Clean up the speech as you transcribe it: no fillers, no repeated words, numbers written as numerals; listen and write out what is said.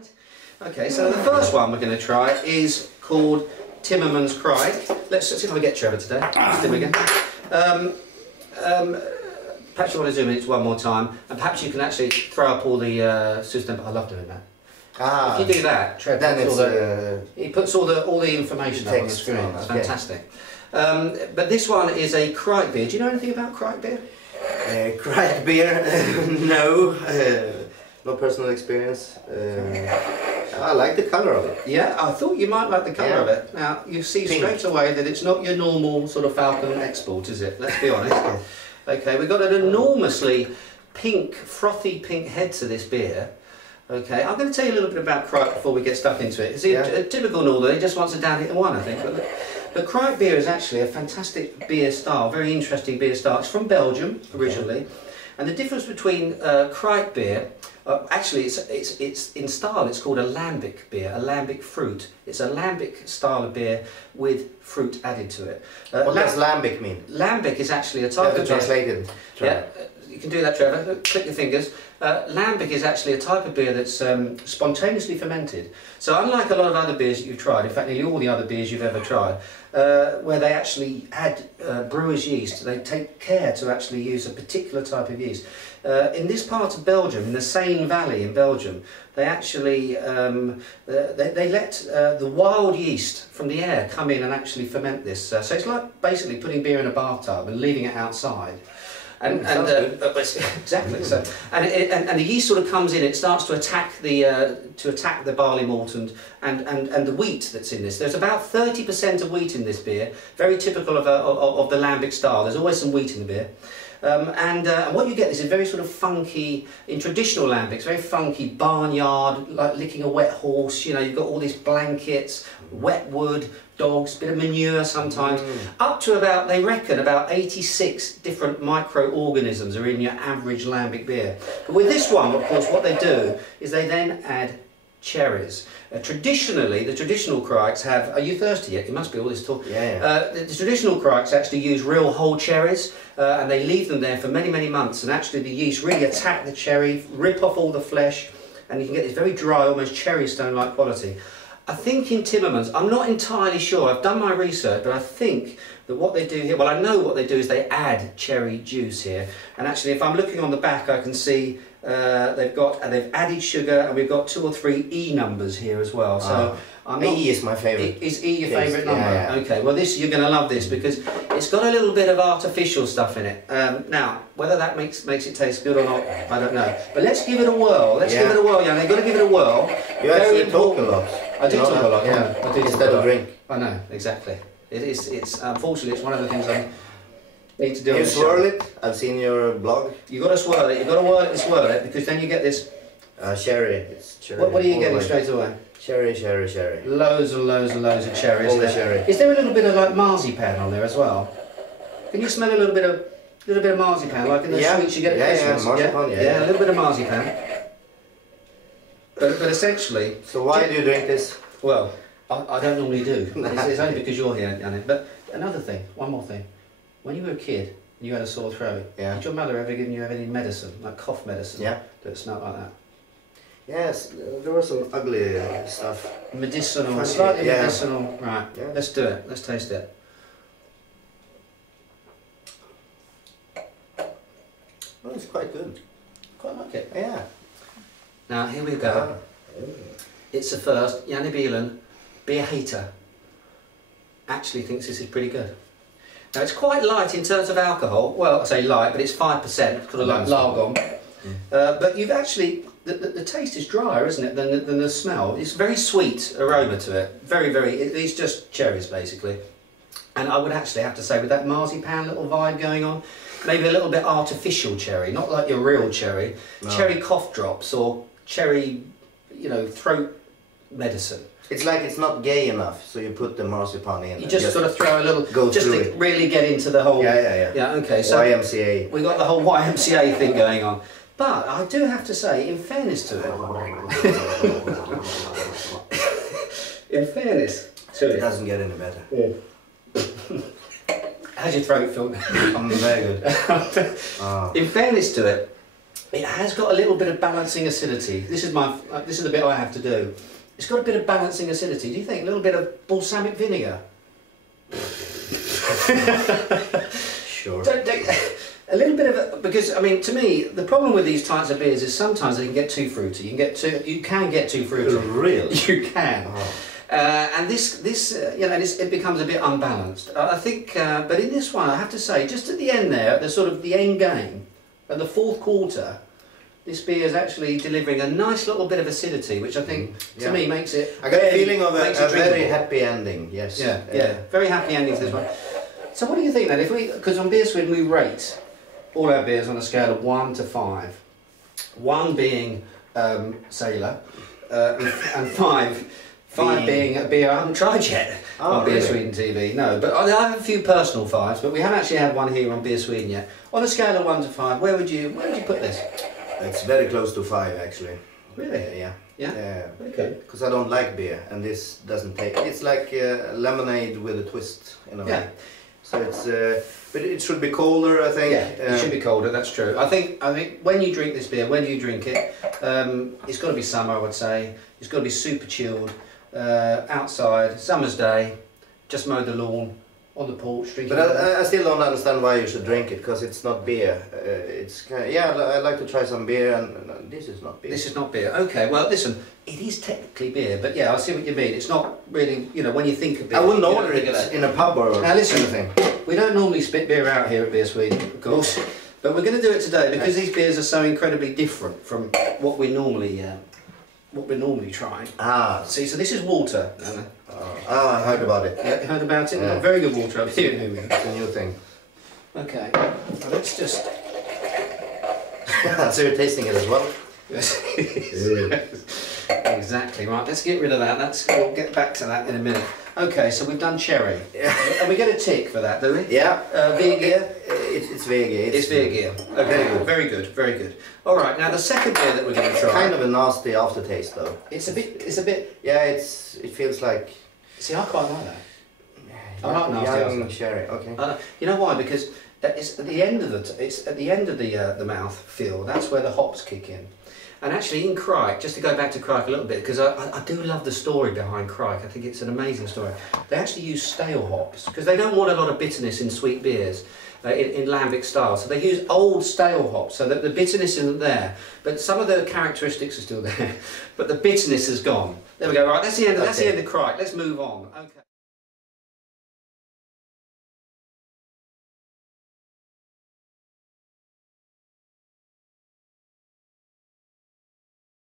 Right. Okay, so the first one we're going to try is called Timmerman's Crike. Let's see if I get Trevor today. Let's do it again. Perhaps you want to zoom in it one more time, and perhaps you can actually throw up all the system. I love doing that. If you do that, Trevor, he puts all the information up on the screen. It's fantastic. But this one is a Crike beer. Do you know anything about Crike beer? Crike beer? No. No personal experience. I like the colour of it. Yeah, I thought you might like the colour of it. Now, you see straight away that it's not your normal sort of Falcon export, is it? Let's be honest. Okay, we've got an enormously pink, frothy pink head to this beer. Okay, I'm going to tell you a little bit about Crike before we get stuck into it. It's a typical Northerner, he just wants to down it in one, I think. But Crike beer is actually a fantastic beer style, very interesting beer style. It's from Belgium originally, and the difference between Crike beer, actually it's in style, it's called a lambic beer, a lambic fruit. It's a lambic style of beer with fruit added to it. What does lambic mean? Lambic is actually a type of beer. Translated. Yeah, you can do that, Trevor. Click your fingers. Lambic is actually a type of beer that's spontaneously fermented. So unlike a lot of other beers that you've tried, in fact nearly all the other beers you've ever tried, where they actually add brewer's yeast, they take care to actually use a particular type of yeast. In this part of Belgium, in the Seine Valley in Belgium, they actually they let the wild yeast from the air come in and actually ferment this. So it's like basically putting beer in a bathtub and leaving it outside. Exactly. So, and the yeast sort of comes in. It starts to attack the barley malt and the wheat that's in this. There's about 30% of wheat in this beer. Very typical of the lambic style. There's always some wheat in the beer. And what you get is a very sort of funky, in traditional lambics, very funky barnyard, like licking a wet horse. You know, you've got all these blankets, wet wood, dogs, bit of manure sometimes, up to about, they reckon, about 86 different microorganisms are in your average lambic beer. But with this one, of course, what they do is they then add cherries. Traditionally, the traditional Crikes have, are you thirsty yet? It must be all this talk. The traditional Crikes actually use real whole cherries and they leave them there for many, many months, and actually the yeast really attack the cherry, rip off all the flesh, and you can get this very dry, almost cherry stone-like quality. I think in Timmerman's, I'm not entirely sure, I've done my research, but I think that what they do here, well, I know what they do is they add cherry juice here, and actually if I'm looking on the back I can see they've added sugar, and we've got 2 or 3 E numbers here as well. So E is my favourite. Is E your favourite number? Yeah. Okay, well you're going to love this because it's got a little bit of artificial stuff in it. Now, whether that makes it taste good or not, I don't know. But let's give it a whirl. Let's give it a whirl, Jan. You've got to give it a whirl. You actually talk a lot. I do talk a lot. Yeah. I do instead of drink. I know, exactly. It's unfortunately it's one of the things I need to do. You swirl it. I've seen your blog. You've got to swirl it. You've got to whirl it and swirl it, because then you get this. Cherry. It's cherry. What are you getting straight away? Cherry, cherry, cherry. Loads and loads and loads of cherries. All the cherry. Is there a little bit of like marzipan on there as well? Can you smell a little bit of marzipan, like in the sweets you get at Christmas? Marzipan, yeah, a little bit of marzipan. But essentially. So why do you drink this? Well, I don't normally do. It's only because you're here, Janne. But another thing, one more thing. When you were a kid and you had a sore throat, did your mother ever give you any medicine, like cough medicine, that smelled like that? Yes, there was some ugly stuff. Medicinal, slightly medicinal. Right, let's do it. Let's taste it. Well, it's quite good. Quite like it. Yeah. Now, here we go. It's a first. Jan Bylund, beer hater, actually thinks this is pretty good. Now, it's quite light in terms of alcohol. Well, I say light, but it's 5%, sort of like lager. But you've actually, the taste is drier, isn't it, than the smell. It's very sweet aroma to it. Very, very, it's just cherries, basically. And I would actually have to say, with that marzipan little vibe going on, maybe a little bit artificial cherry, not like your real cherry. No. Cherry cough drops or cherry, you know, throat medicine. It's like it's not gay enough, so you put the marzipan in. You just sort of throw a little, just to really get into the whole. Yeah, okay. So YMCA. We got the whole YMCA thing going on. But I do have to say, in fairness to it, it doesn't get any better. How's your throat feel? I'm very good. In fairness to it, It has got a little bit of balancing acidity. This is the bit I have to do. It's got a bit of balancing acidity. Do you think a little bit of balsamic vinegar? Sure. A little bit of because I mean, to me, the problem with these types of beers is sometimes they can get too fruity. You can get too fruity. Really? You can. Oh. And this you know, it becomes a bit unbalanced. I think, but in this one, I have to say, just at the end there, the end game, at the fourth quarter, this beer is actually delivering a nice little bit of acidity, which I think, to me, makes it. I got a feeling of a very happy ending. Yes. Yeah, very happy ending to this one. So, what do you think then? Because on Beer Sweden we rate all our beers on a scale of 1 to 5. 1 being Sailor, and 5 being a beer I haven't tried yet on Beer Sweden TV. No, but I have a few personal 5s, but we haven't actually had one here on Beer Sweden yet. On a scale of 1 to 5, where would you put this? It's very close to 5 actually. Really? Yeah. Yeah. Okay. Because I don't like beer, and this doesn't take. It's like lemonade with a twist in a way. Yeah. So it's, but it should be colder, I think. Yeah, it should be colder. That's true. I think when you drink this beer, when you drink it, it's got to be summer. I would say it's got to be super chilled, outside, summer's day, just mow the lawn, on the porch, drinking. But I still don't understand why you should drink it, because it's not beer. It's kind of, yeah, I like to try some beer, and this is not beer. This is not beer. Okay, well listen, it is technically beer, but yeah, I see what you mean. It's not really, you know, when you think of beer. I wouldn't order it in a pub or now listen, anything. We don't normally spit beer out here at Beer Sweden, of course, but we're going to do it today because these beers are so incredibly different from what we're normally trying. Ah, see, so this is water, Anna. I heard about it. Yeah, heard about it? Yeah. Very good water up here. It's a new thing. Okay, well, let's just... So you're tasting it as well? Yes. Exactly, right, let's get rid of that. We'll get back to that in a minute. Okay, so we've done cherry. And we get a tick for that, do we? Yeah. Vegear? It's Vegear. It's Vegear. Okay, very good, very good. All right, now the second beer that we're going to try... Kind of a nasty aftertaste though. It's a bit... Yeah, it feels like... See, I quite like that. I like nasty young cherry. Okay. You know why? Because it's at the end of the mouth feel. That's where the hops kick in. And actually, in Crike, just to go back to Crike a little bit, because I do love the story behind Crike. I think it's an amazing story. They actually use stale hops because they don't want a lot of bitterness in sweet beers. In lambic style, so they use old stale hops so that the bitterness isn't there, but some of the characteristics are still there, but the bitterness is gone. There we go. Right, that's the end of Crike. Let's move on. Okay.